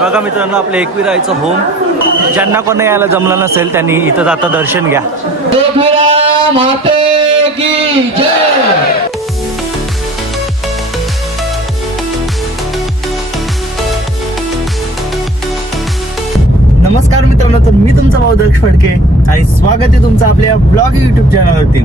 बघा मित्रांनो आपलं एकविरायचं होम ज्यांना कोणी यायला जमलं नसेल त्यांनी इथं जाता दर्शन घ्या. एकविरा माते की जय. नमस्कार मित्रांनो तर मी तुमचा भाऊ दक्ष फडके. आणि स्वागत आहे तुमचं आपल्या ब्लॉग युट्यूब चॅनलवरती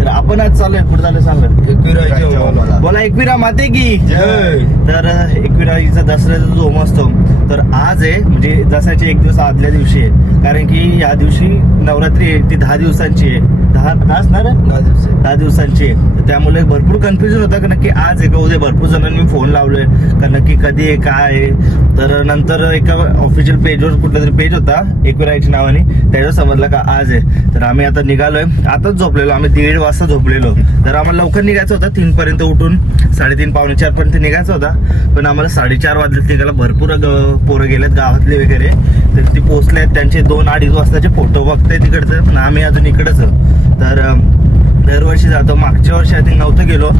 तर आपण आज चालू आहे कुठं चालू सांगा बोला एकविरा माते की. जय. तर एकविराईचा दसऱ्याचा जो होम असतो तर आज आहे म्हणजे दसऱ्याच्या एक दिवस आदल्या दिवशी आहे. कारण की या दिवशी नवरात्री आहे ती दहा दिवसांची आहे. दहा दहा असणार? दहा दिवसांची. आहे. तर त्यामुळे भरपूर कन्फ्युजन होतं की नक्की आज आहे का उद्या भरपूर जणांनी फोन लावलोय. का नक्की कधी आहे काय आहे. तर नंतर एका ऑफिशियल पेजवर कुठला तरी पेज होता एकविराईच्या नावाने. त्याच्यावर समजलं का आज आहे. तर आम्ही आता निघालोय. आताच झोपलेलो. आम्ही दीड वाजता झोपलेलो. तर आम्हाला लवकर निघायचं होतं. तीन पर्यंत उठून साडेतीन पावणे चार पर्यंत निघायचं होता. पण आम्हाला साडेचार वाजले. निघायला भरपूर ग- पोरं गेलेत गावातले वगैरे. तर ते पोहोचले आहेत. त्यांचे दोन अडीच वाजताचे फोटो बघताय तिकडचं पण आम्ही अजून इकडंच. तर दरवर्षी जातो. मागच्या वर्षी आय थिंक नव्हतं गेलो.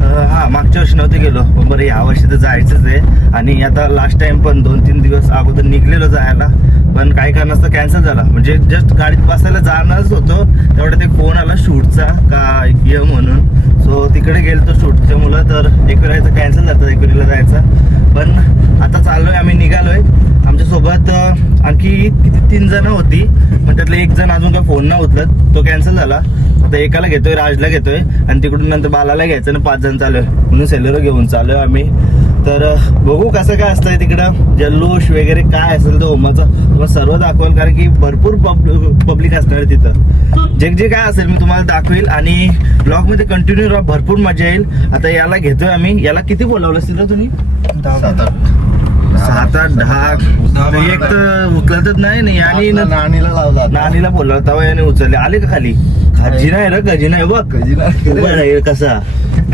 हा मागच्या वर्षी नव्हते गेलो. पण बरं या वर्षी तर जायचंच आहे. आणि आता लास्ट टाइम पण दोन तीन दिवस अगोदर निघलेलो जायला. पण काही कारणास्तव कॅन्सल झाला. म्हणजे जस्ट गाडीत बसायला जाणारच होतो. तेवढा ते फोन आला शूटचा का ये म्हणून. सो तिकडे गेलो तो शूटच्या मुलं तर एकविरायचं कॅन्सल झालं एकविरीला जायचं. पण आता चाललोय आम्ही निघालोय. आमच्यासोबत आणखी किती तीन जण होती. पण त्यातले एक जण अजून काय फोन नाही उचलत. तो कॅन्सल झाला. आता एकाला घेतोय राजला घेतोय. आणि तिकडून नंतर बालाला घ्यायचं आणि पाच जण चालू म्हणून सेलेरो घेऊन चालू आम्ही. तर बघू कसं काय असतंय तिकडं. जल्लोष वगैरे काय असेल तो होमाचं तुम्हाला सर्व दाखवाल कारण की भरपूर पब्लिक असणार आहे तिथं. जे जे काय असेल मी तुम्हाला दाखवेल आणि ब्लॉगमध्ये कंटिन्यू राहा भरपूर मजा येईल. आता याला घेतोय आम्ही. याला किती बोलावलं असतील तुम्ही? सात आठ. दहा तर एक तर उचलतच नाही आणि नाणीला लावला. नानीला बोलला तेव्हा याने उचलले. आले का खाली? खजी नाही रे खजी नाही बघ. उभा राहील कसा.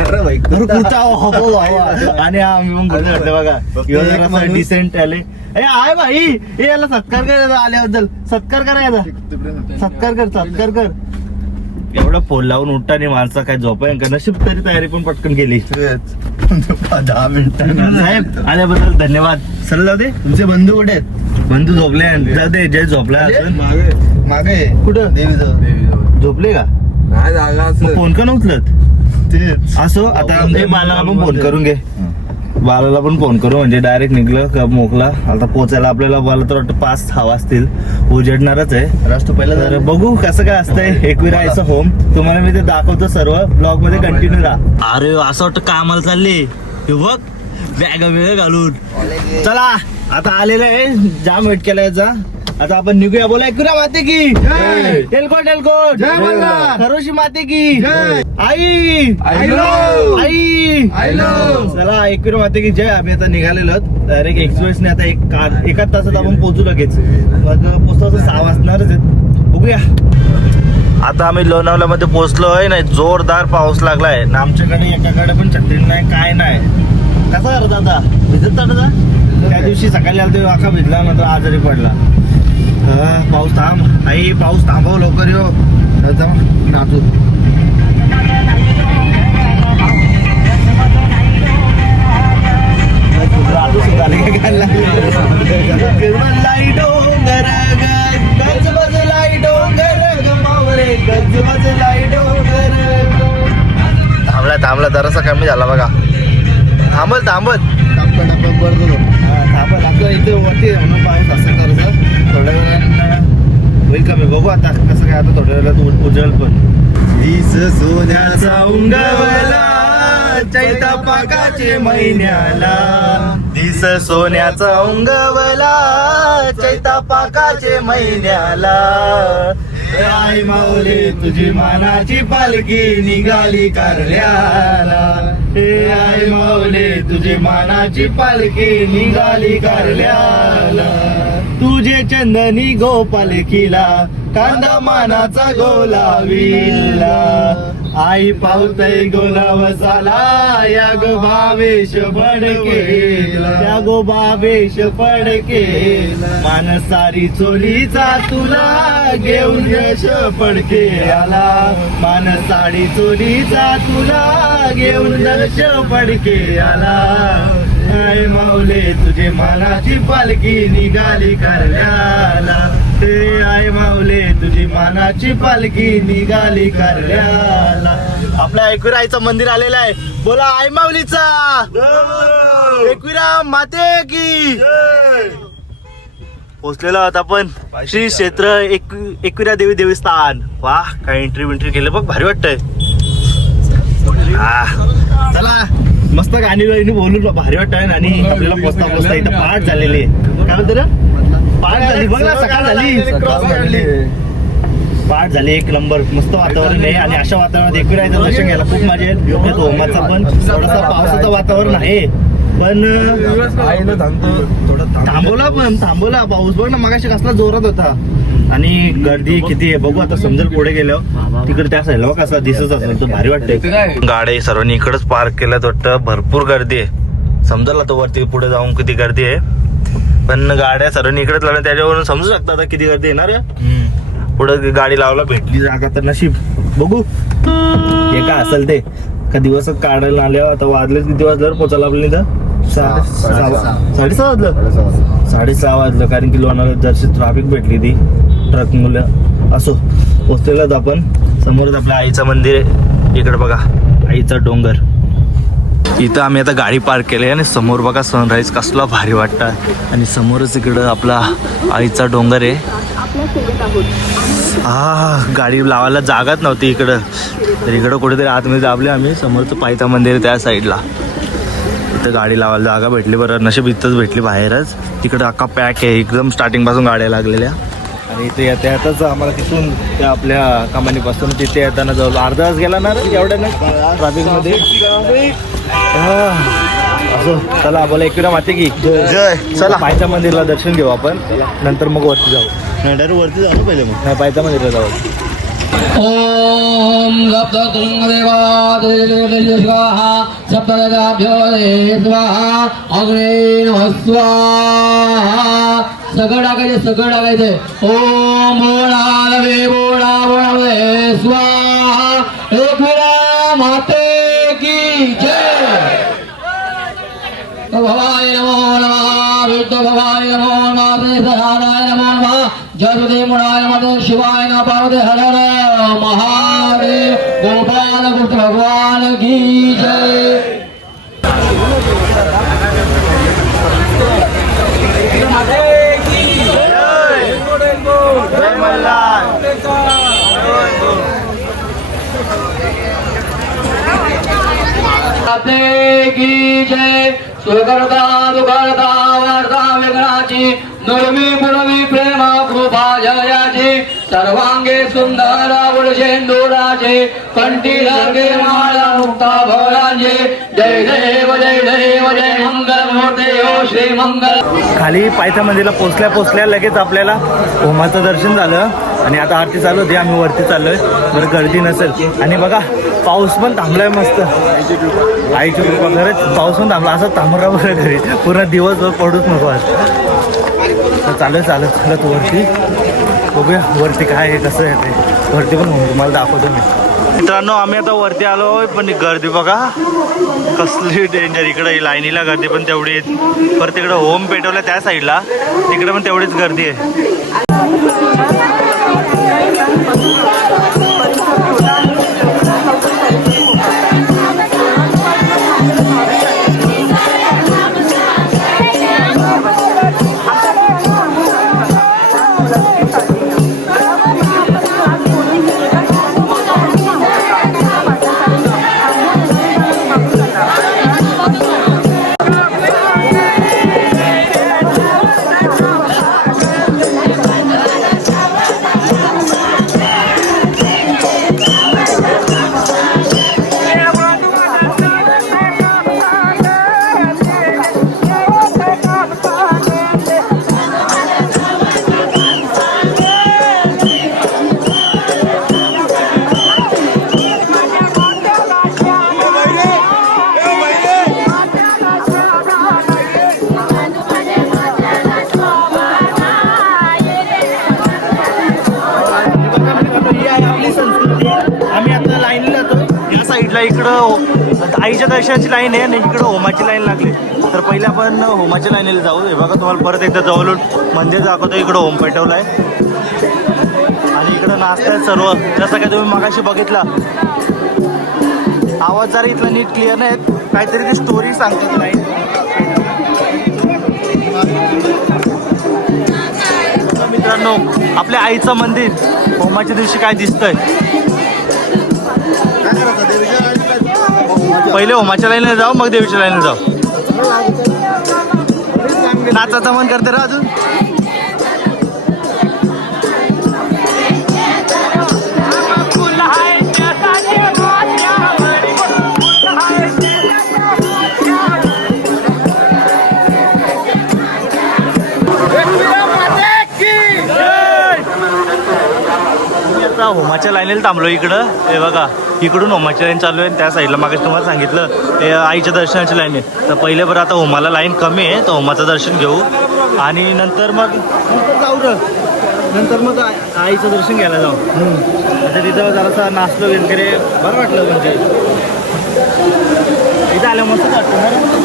अरे भाई अरे कुठचा हो, हो, हो. आणि आम्ही मग करते बघा. एक माणूस- डिसेंट आले ए आहे भाई ए याला सत्कार करायचा आल्याबद्दल. सत्कार करायचा सत्कार कर सत्कार कर. एवढं फोन लावून उठताना माणसा काय झोपाय का नशीब तरी तयारी पण पटकन केली. दहा मिनिटं. साहेब आल्याबद्दल धन्यवाद. चल जाऊ दे. तुमचे बंधू कुठे आहेत? बंधू झोपले जाऊ दे जय झोपला. असेल. मागे मागे. कुठं? देवीजवळ झोपले का? नाही झालं मग असं फोन का नव्हतं तेच. असो आता ए, बालाला पण फोन करून घे. बालाला पण फोन करू म्हणजे डायरेक्ट निघलं का मोकला. आता पोचायला आपल्याला मला तर वाटतं पाच सहा वाजतील. उजेडणारच आहे. राष्ट्र पहिला तर बघू कसं काय असतंय. एकविरायचं होम तुम्हाला मी ते दाखवतो सर्व. ब्लॉगमध्ये कंटिन्यू राहा. अरे असं वाटतं कामाला चालले. हे बघ बॅग वेग घालून. चला आता आलेलं आहे. जाम वेट केला याचा. आता आपण निघूया. बोला एकविरा माते की. जय. टेलको टेलको जय मल्हार. खरोशी माते की. जय. आई. आई. चला एकविरा माते की जय. आम्ही आता निघालेलो डायरेक्ट एक्सप्रेस ने आता एक कार एका तासात आपण पोहोचू लगेच. मग पोहोचतो सहा वाजणारच आहेत. बघूया. आता आम्ही लोणावल्यामध्ये पोहोचलोय. नाही जोरदार पाऊस लागलाय. ना आमच्याकडे एकाकडे पण छत्री नाही काय नाही. कसा करत आता भिजत दादा त्या दिवशी सकाळी आला तेव्हा अख्खा भिजला नंतर आजारी पडला. पाऊस थांब. आई पाऊस थांबव लवकर येऊ आता नाचू डोंगर डोंगर डोंगर थांबला थांबला. जरासा कमी झाला बघा. थांबल थांबल. टप्पा टप्पा बरं हा, थांबल आपलं इथे वरती म्हणून पाऊस असेल थोडंसं थोड्या वेळानं होईल कमी बघू आता कसं काय आता थोड्या वेळात उजळ पण वीस सोन्याचा उंगवला चैता पाकाचे महिन्याला. दिस सोन्याचा उंगवला चैता पाकाचे महिन्याला. आई माऊली तुझी मानाची पालखी निघाली कारल्याला. हे आई माऊली तुझी मानाची पालखी निघाली कारल्याला. तुझे चंदनी गोपालखीला कांदा मानाचा गोलाविला. आई पावतय गोलावसाला या गो भावेश फडके या गो भावेश फडके मानसारी चोरीचा तुला घेऊन यश फडके आला मानसारी चोरीचा तुला घेऊन यश फडके आला माऊले तुझे मानाची पालखी निघाली करल्याला ते आय माऊले तुझी मानाची पालखी निघाली करल्याला आपल्या एकविराईचं मंदिर आलेलं आहे. बोला आय माऊलीचा. एकविरा माते की. पोचलेलो आहोत आपण. श्री क्षेत्र एक एकविरा देवी देवस्थान. वा काय एंट्री विंट्री केलं. बघ भारी वाटतंय. चला मस्त गाणी बोलून भारी वाटतंय आणि आपल्याला पोचता पोचता इथं पाठ झालेली आहे. काय म्हणतो पाठ झाली बघ ना सकाळ झाली. पाठ झाली एक नंबर मस्त वातावरण आहे आणि अशा वातावरणात एकविरा इथं दर्शन घ्यायला खूप मजा येईल. येतो होमाचं पण थोडंसं पावसाचं वातावरण आहे. पण थांबवला पण थांबवला. पाऊस बघ ना मगाशी कसला जोरात होता. आणि गर्दी किती आहे बघू आता समजेल पुढे गेल्यावर. तिकडे त्या साईडला बघ कसा दिसत असेल तो भारी वाटतंय. गाड्या सर्वांनी इकडेच पार्क केल्यात वाटतं. भरपूर गर्दी आहे. समजेल आता वरती पुढे जाऊन किती गर्दी आहे. पण गाड्या सर्वांनी इकडेच लावल्या. त्याच्यावरून समजू शकता आता किती गर्दी येणार पुढे गाडी लावला भेटली जागा तर नशीब. बघू. हे काय असेल ते. का दिवसच काढायला आल्यावर आता वाजले किती वाजल्यावर पोचायला आपल्याला इथं? सहा. साडे साडेसहा. वाजलं? साडेसहा वाजलं. कारण की लोणावळा जरशी ट्रॅफिक भेटली ती. ट्रक मुलं. असो पोचलेलोच आपण. समोरच आपल्या आईचं मंदिर आहे. इकडे बघा. आईचा डोंगर. इथं आम्ही आता गाडी पार्क केली आणि समोर बघा सनराईज कसला भारी वाटतं आणि समोरच इकडं आपला आईचा डोंगर आहे. हा गाडी लावायला जागाच नव्हती इकडं. तर इकडं कुठेतरी आतमध्ये दाबले आम्ही. समोरचं पायथा मंदिर आहे त्या साईडला इथं गाडी लावायला जागा भेटली बरं. नशीब इथंच भेटली बाहेरच. तिकडं अख्खा पॅक आहे. एकदम स्टार्टिंगपासून गाड्या लागलेल्या. आणि इथे येता येताच आम्हाला तिथून त्या आपल्या कमानीपासून तिथे येताना जवळ अर्धा तास गेला ना एवढ्या ना ट्रॅफिकमध्ये? हा. असो. चला बोला एकविरा माते की. जय. चला. पायथा मंदिरला दर्शन घेऊ आपण. नंतर मग वरती जाऊ. डायरेक्ट वरती जाऊ पहिले मग. नाही मंदिरला जाऊ. ॐ सप्ततुङ्गदेवादेव स्वाहा सप्तदशाभ्यो दे स्वाहा अग्ने नमः स्वाहा सगळं टाकायचं सगळं टाकायचे ओम बोळालवे बोळा बोळालवे स्वाहा. एक वेळा माते की जय. भवाय नमो नमः विष्णु भवाय नमो नमः श्रीधराय नमो नमः जगदे मुणाय नमः शिवाय नमः पार्वती हर हर महादेव गोपाल कृष्ण भगवान की जय जय मल्हार राधे की जय. सुखकर्ता दुगर्दा वरदा विघ्नाची नुर्मी पुरमी प्रेमा कृपा जयाचे सर्वांगे सुंदर वडशेंदुराचे कंठी लागे माळा मुक्ता भवराजे जय देव जय देव जय मंगल मूर्ते हो श्री मंगल. खाली पायथा मंदिरला पोचल्या पोचल्या लगेच आपल्याला होमाचं दर्शन झालं. आणि आता आरती चालू होती आम्ही वरती चाललोय. बरं गर्दी नसेल. आणि बघा पाऊस पण थांबलाय मस्त. आईची कृपा खरंच पाऊस पण थांबला. असं थांबरा बरं घरी. पूर्ण दिवसभर पडूच नको आज. तर चालत चालत चालत वरती. बघूया वरती काय आहे कसं आहे ते. वरती पण तुम्हाला दाखवतो मी. मित्रांनो आम्ही आता वरती आलो पण गर्दी बघा. कसली डेंजर इकडे लाईनीला गर्दी पण तेवढी आहे. परत तिकडे होम पेटवलं त्या साईडला तिकडे पण तेवढीच गर्दी आहे. साईडला इकडं हो- आईच्या दर्शनाची लाईन आहे आणि इकडं होमाची लाईन लागली. तर पहिले आपण होमाच्या लाईनीला जाऊ हे बघा तुम्हाला परत एकदा जवळून मंदिर दाखवतो. इकडं होम पेटवलं आहे आणि इकडं नाचतायत सर्व. जसं काय तुम्ही मगाशी बघितला. आवाज जरा इथला नीट क्लिअर नाही. काहीतरी ती स्टोरी सांगतात लाईन. मित्रांनो आपल्या आईचं मंदिर होमाच्या दिवशी काय दिसतंय? पहिले होमाच्या लाईनला जाऊ मग देवीच्या लाईनला जाऊ. नाचाचं मन करते रा अजून? होमाच्या लाईनीला थांबलो इकडं. हे बघा. इकडून होमाची लाईन चालू आहे आणि त्या साईडला मागे तुम्हाला सांगितलं हे आईच्या दर्शनाची लाईन आहे. तर पहिले बरं आता होमाला लाईन कमी आहे तर होमाचं दर्शन घेऊ. आणि नंतर मग नंतर जाऊ. नंतर मग आईचं दर्शन घ्यायला जाऊ. आता तिथं जरासा नाचलो वगैरे बरं वाटलं म्हणजे. इथं आलं मस्त वाटतं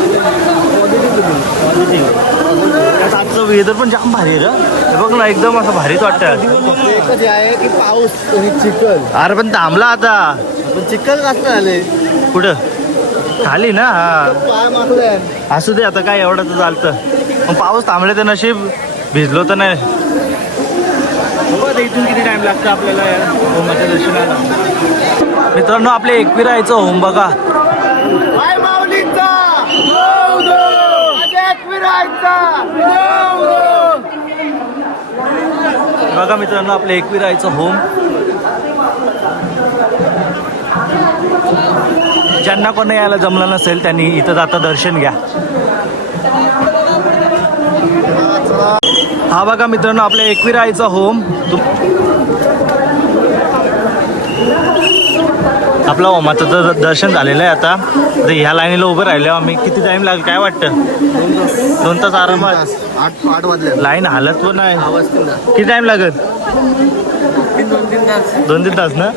आजचं वेदर पण जाम भारी आहे रे. हे बघ ना एकदम असं भारीच वाटतं एकच आहे की पाऊस चिखल. अरे पण थांबला आता. पण चिखल जास्त आले कुठं? खाली ना? हा. पाय मारले असू दे आता काय एवढं तर चालतं. पण पाऊस थांबले तर नशीब भिजलो तर नाही. इथून किती टाइम लागतं आपल्याला होमाच्या दर्शनाला. मित्रांनो आपले एकवीर यायचं होम बघा. बघा मित्रांनो आपले एकवीर यायचं होम. ज्यांना कोणी यायला जमलं नसेल त्यांनी इथं जाता दर्शन घ्या. हा बघा मित्रांनो आपल्या एकविरायचा होम आपला होमाचं तर दर्शन झालेलं आहे आता. तर ह्या लाईनीला उभं राहिलो आम्ही किती टाइम लागेल काय वाटतं? दोन तास आरामात आठ आठ वाजले. लाईन हालत पण नाही किती टाइम लागत दोन तीन तास. दोन तीन तास ना?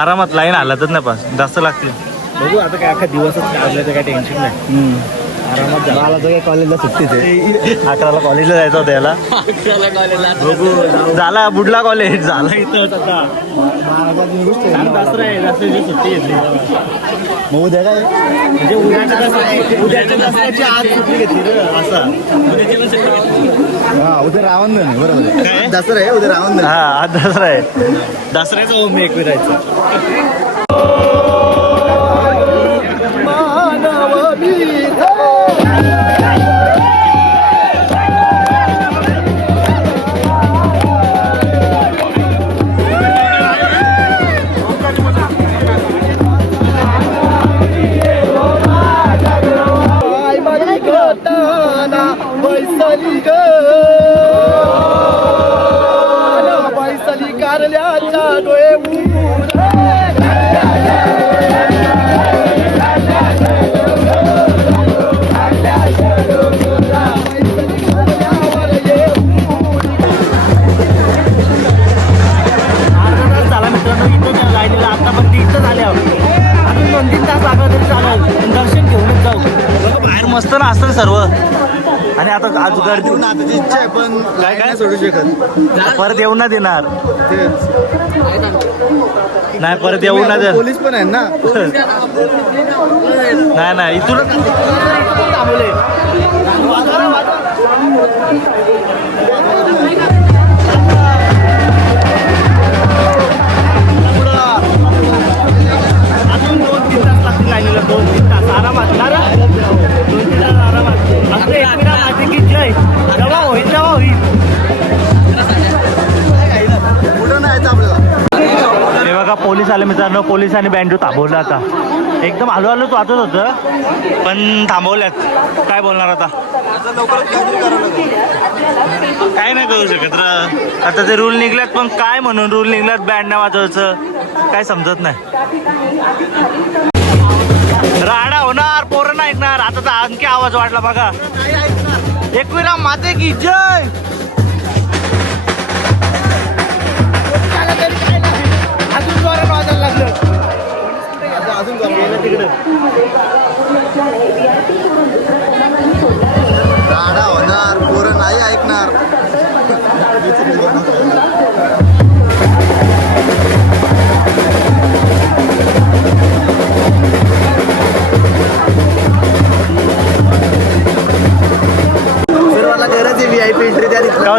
आरामात लाईन हालतच नाही पास जास्त लागतील. बघू आता काय अख्खा दिवसच काढलं तर काय टेन्शन नाही. आरामात जा. मला तर काही कॉलेजला सुट्टीच आहे अकराला कॉलेजला जायचं होतं याला. बघू झाला बुडला कॉलेज झाला इथं आता. दसरा आहे दसऱ्याची सुट्टी घेतली. मग उद्या काय? म्हणजे उद्याच्या दसऱ्या उद्याच्या दसऱ्याची आज सुट्टी घेतली रे. असं. उद्याची पण सुट्टी घेतली. हा उद्या रावण आहे बरोबर. काय? दसरा आहे उद्या रावण हा आज दसरा आहे. दसऱ्याचा होम एक विरायचा. गर्दी नाताची इच्छा आहे पण काय? नाही सोडू शकत. परत येऊ ना देणार. नाही परत येऊ ना देणार. पोलीस पण आहे ना? नाही नाही इथून पोलीस आणि पोलिसांनी बँडू थांबवलं आता. एकदम हळू हळूच वाचत होतं पण थांबवल्यात. काय बोलणार आता? काय नाही करू शकत र. आता ते रूल निघल्यात पण काय म्हणून रूल निघल्यात? बँड नाही वाजवायचं. काय समजत नाही. राडा होणार पोरं नाही ऐकणार. आता तर आणखी आवाज वाढला बघा. एकविराम माते की जय! जोरात वाजायला लागलं. अजून जोरात होणार पोरं नाही ऐकणार.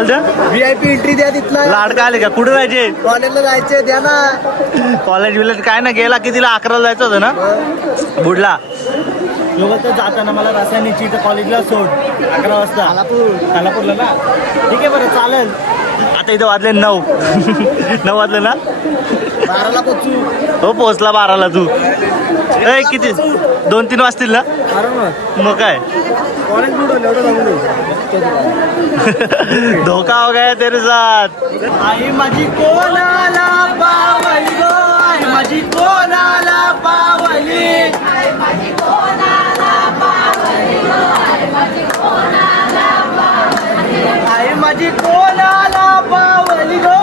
व्ही आय पी एंट्री द्या तिथला. लाडका आले का? कुठे जायचे? कॉलेजला जायचे द्या ना. कॉलेज विलेज काय ना गेला कितीला अकराला जायचं होतं ना? बुडला. लोक तर जाताना मला रासायनिकची इथं कॉलेजला सोड. अकरा वाजता. खालापूर. खालापूरला ना? ठीक आहे बरं चालेल. आता इथं वाजले नऊ. नऊ वाजले ना? बाराला पोचू. हो पोहोचला बाराला तू. ए किती? दोन तीन वाजतील ना? मग काय? कॉलेज बुडवलं एवढं सांगू धोका हो गया तेरे साथ। आई माझी कोणाला पावली गो? आई माझी कोणाला पावली? आई माझी कोणाला पावली गो?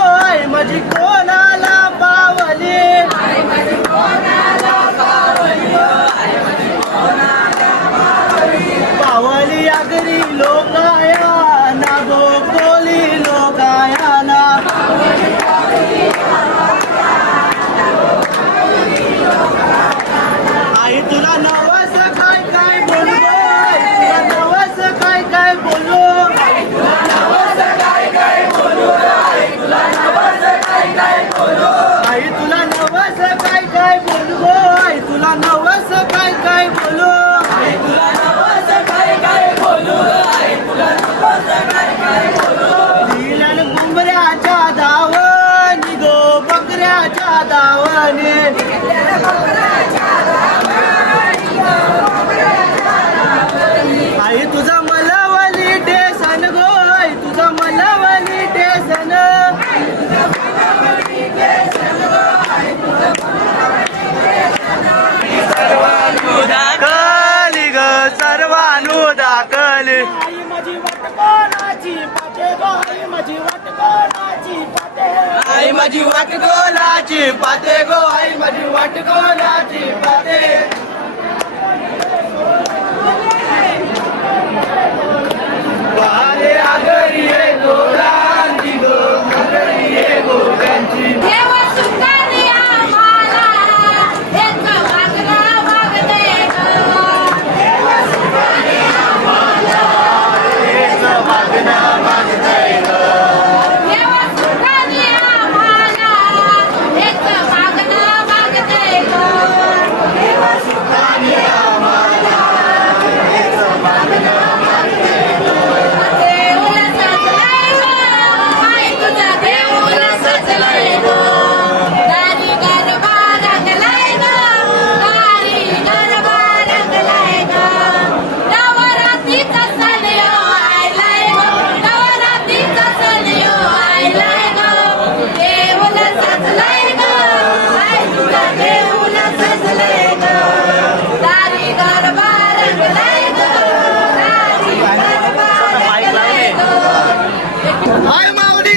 माझी वाट कोणाची पाते गो आई माझी वाट कोणाची पाते.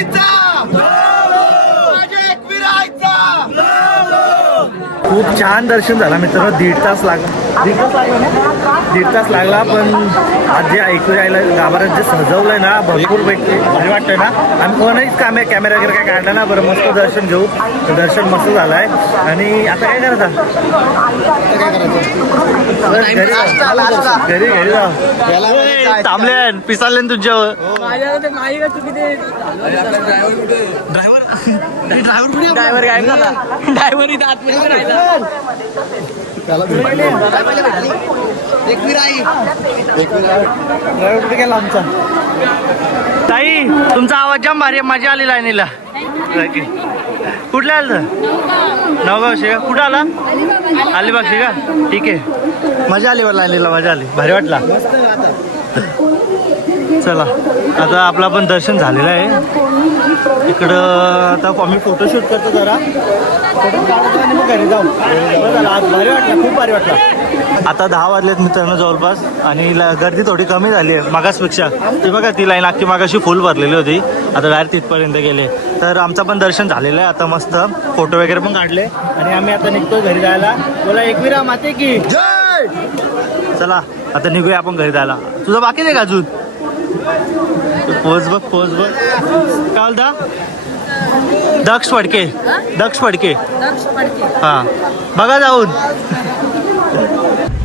आय माऊलीचा माझ्या एकविरायचा खूप छान दर्शन झाला मित्रांनो दीड तास लागला दीड तास लागला ना? दीड तास लागला पण आज जे ऐकू यायला गाभाऱ्यात जे सजवलंय ना भरपूर पैकी भारी वाटतंय ना. आम्ही कोणाहीच कामे कॅमेरा वगैरे काय काढला ना बरं मस्त दर्शन घेऊ. दर्शन मस्त झालंय. आणि आता काय करता बस घरी जाऊ. घरी जाऊ थांबले पिसाले तुझ्यावर ड्रायव्हर काय झाला. ड्रायव्हर कुठे गेला आमचा? ताई तुमचा आवाज जाम भारी आहे. मजा आली लाईनीला. कुठल्या आलं नवगाव शेगा कुठं आला? अलिबाग. शेगा ठीक आहे. मजा आली बरं लाईनीला मजा आली. भारी वाटला. चला. आता आपलं पण दर्शन झालेलं आहे. इकडं आता आम्ही फोटोशूट करतो जरा. फोटो काढतो आणि मग घरी जाऊ. झालं आज भारी वाटलं खूप भारी वाटलं. आता दहा वाजलेत मित्रांनो जवळपास आणि ल- गर्दी थोडी कमी झाली आहे मागासपेक्षा. ते बघा ती लाईन अख्खी मागाशी फुल भरलेली होती. आता डायरेक्ट तिथपर्यंत गेले. तर आमचं पण दर्शन झालेलं आहे आता मस्त फोटो वगैरे पण काढले. आणि आम्ही आता निघतो घरी जायला. बोला एकविरा माते की? जय! चला आता निघूया आपण घरी जायला. तुझं बाकी नाही का अजून? पोच बघ पोच बघ. काय बोलता दक्ष फडके. दक्ष फडके. हा. बघा जाऊन.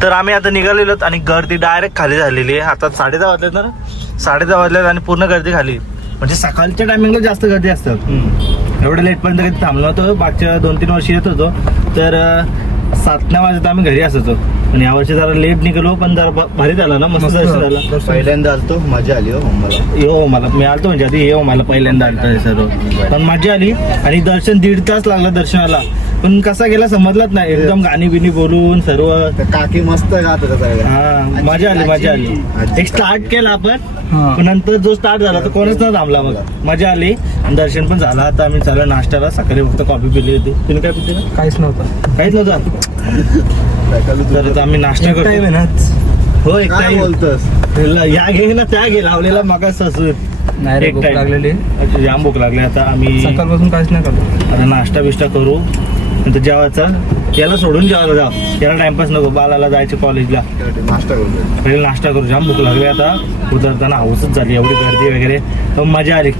तर आम्ही आता निघालेलो आणि गर्दी डायरेक्ट खाली झालेली आहे. आता साडे दहा वाजलेत ना साडे दहा वाजल्यात आणि पूर्ण गर्दी खाली. म्हणजे सकाळच्या टायमिंगला जास्त गर्दी असतं एवढं लेट पर्यंत कधी थांबलो होतो मागच्या दोन तीन वर्षी येत होतो. तर अं, सात नऊ वाजता आम्ही घरी असायचो. आणि यावर्षी जरा लेट निघालो पण जरा भारी झालं ना मस्त दर्शन झालं. पहिल्यांदा आलतो मजा आली हो मला. येऊ मला मी आलतो म्हणजे आधी येऊ मला पहिल्यांदा आलतो हे सर्व. पण मजा आली आणि दर्शन दीड तास लागलं दर्शनाला. पण कसा गेला समजलाच नाही. एकदम गाणी बिनी बोलून सर्व. काकी मस्त गात हा मजा आली मजा आली. एक स्टार्ट केला आपण पण नंतर जो स्टार्ट झाला तो कोणच नाही थांबला मग. मजा आली आणि दर्शन पण झालं. आता आम्ही चालू नाश्त्याला. सकाळी फक्त कॉफी पिली होती. तुम्ही काय पिली काहीच नव्हतं. काहीच नव्हतं. तर आता आम्ही नाश्ता करतो. हो एक काय टाइम बोलतोस? या घे ना त्या घे. लावलेला मगा ससून. नाही रे, भूक. लागलेली. जाम भूक लागली. आता आम्ही सकाळपासून काहीच नाही करतो. आता नाश्ता बिष्टा करू. नंतर जेवायचा. याला सोडून जेवायला जाऊ. याला टाइमपास नको. बालाला जायचं कॉलेजला. नाश्ता करू पहिले नाश्ता करू. जाम भूक लागली आता. उतरताना हाऊसच झाली. एवढी गर्दी वगैरे. तर मजा आली.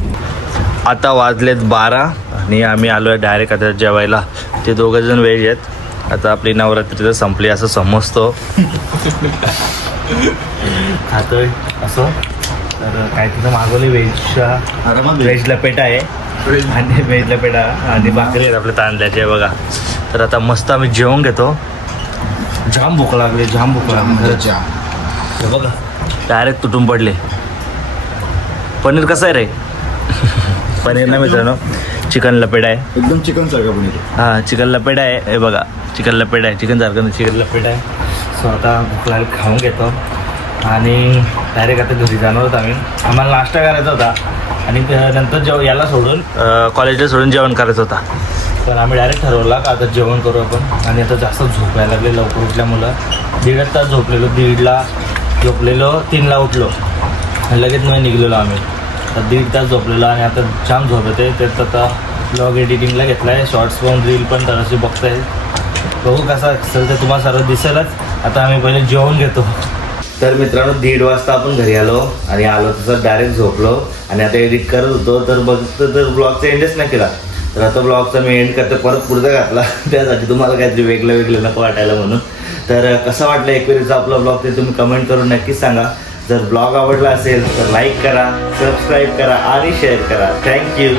आता वाजलेत बारा आणि आम्ही आलो आहे डायरेक्ट आता जेवायला. ते दोघं जण व्हेज आहेत आता आपली नवरात्री तर संपली असं समजतो. खातोय असं. तर काय तिथं मागवली व्हेजच्या व्हेज लपेटा आहे. आणि व्हेज लपेटा आणि भाकरी आहेत आपल्या तांदळाचे बघा. तर आता मस्त आम्ही जेवण घेतो. जाम भूक लागली जाम भूक लागली. हे बघा डायरेक्ट तुटून पडले. पनीर कसं आहे रे? पनीर ना मित्रांनो. चिकन लपेटा आहे. एकदम चिकन सारखं पनीर हां चिकन लपेटा आहे. हे बघा चिकन लपेटा आहे. चिकन सारखं नाही चिकन लपेटा आहे. सो आता भूक लागली खाऊन घेतो. आणि डायरेक्ट आता घरी जाणार होतो आम्ही. आम्हाला नाश्ता करायचा होता. आणि नंतर जेव याला सोडून कॉलेजला सोडून जेवण करायचं होता. तर आम्ही डायरेक्ट ठरवला का आता जेवण करू आपण. आणि आता जास्त झोपायला लागले. लवकर उठल्यामुळं. दीड तास झोपलेलो. दीडला झोपलेलो. तीनला उठलो. आणि लगेच नाही निघलेलो आम्ही. तर दीड तास झोपलेलो आणि आता जाम झोप येते. त्यात आता ब्लॉग एडिटिंगला घेतला आहे शॉर्ट्स पण रील पण तराशी बघताय. बघू कसा असेल तर तुम्हाला सर्व दिसेलच. आता आम्ही पहिले जेवण घेतो. तर मित्रांनो दीड वाजता आपण घरी आलो आणि आलो तसं डायरेक्ट झोपलो. आणि आता एडिट करत होतो तर बघतो तर ब्लॉगचा एंडच नाही केला. तर आता ब्लॉगचा मी एंड करतो परत पुढचा घातला. त्यासाठी तुम्हाला काहीतरी वेगळं वेगळं नको वाटायला म्हणून. तर कसा वाटलं एकवेळीचा आपला ब्लॉग ते तुम्ही कमेंट करून नक्कीच सांगा. जर ब्लॉग आवडला असेल तर लाईक करा सबस्क्राईब करा आणि शेअर करा. थँक्यू